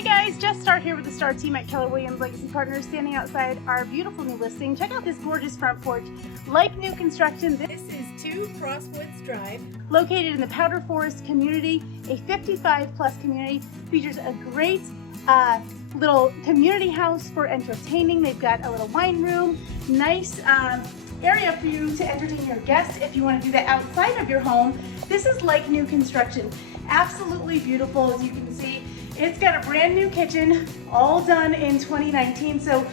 Hey guys, Jess Starr here with the Star team at Keller Williams Legacy Partners, standing outside our beautiful new listing. Check out this gorgeous front porch, like new construction. This is 2 Crosswoods Drive. Located in the Powder Forest community, a 55 plus community, features a great little community house for entertaining. They've got a little wine room, nice area for you to entertain your guests if you want to do that outside of your home. This is like new construction. Absolutely beautiful, as you can see. It's got a brand new kitchen, all done in 2019, so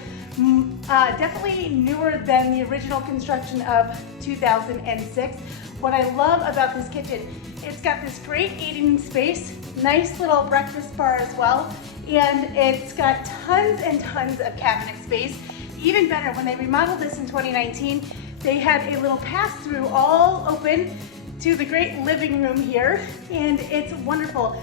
definitely newer than the original construction of 2006. What I love about this kitchen, it's got this great eating space, nice little breakfast bar as well, and it's got tons and tons of cabinet space. Even better, when they remodeled this in 2019, they had a little pass-through all open to the great living room here, and it's wonderful.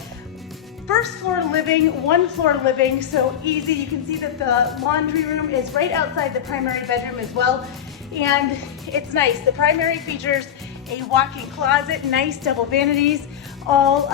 First floor living, 1 floor living, so easy. You can see that the laundry room is right outside the primary bedroom as well, and it's nice. The primary features a walk-in closet, nice double vanities, all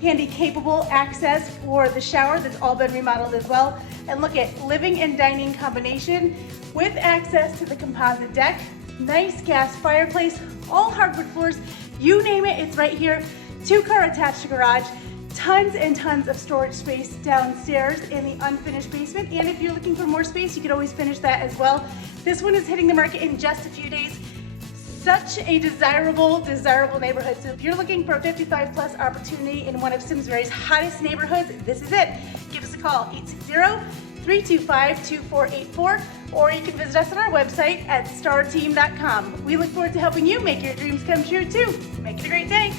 handy capable access for the shower that's all been remodeled as well. And look at living and dining combination with access to the composite deck, nice gas fireplace, all hardwood floors, you name it, it's right here. 2-car attached garage. Tons and tons of storage space downstairs in the unfinished basement. And if you're looking for more space, you could always finish that as well. This one is hitting the market in just a few days. Such a desirable neighborhood. So if you're looking for a 55 plus opportunity in one of Simsbury's hottest neighborhoods, this is it. Give us a call, 860-325-2484, or you can visit us on our website at starteam.com. We look forward to helping you make your dreams come true too. Make it a great day.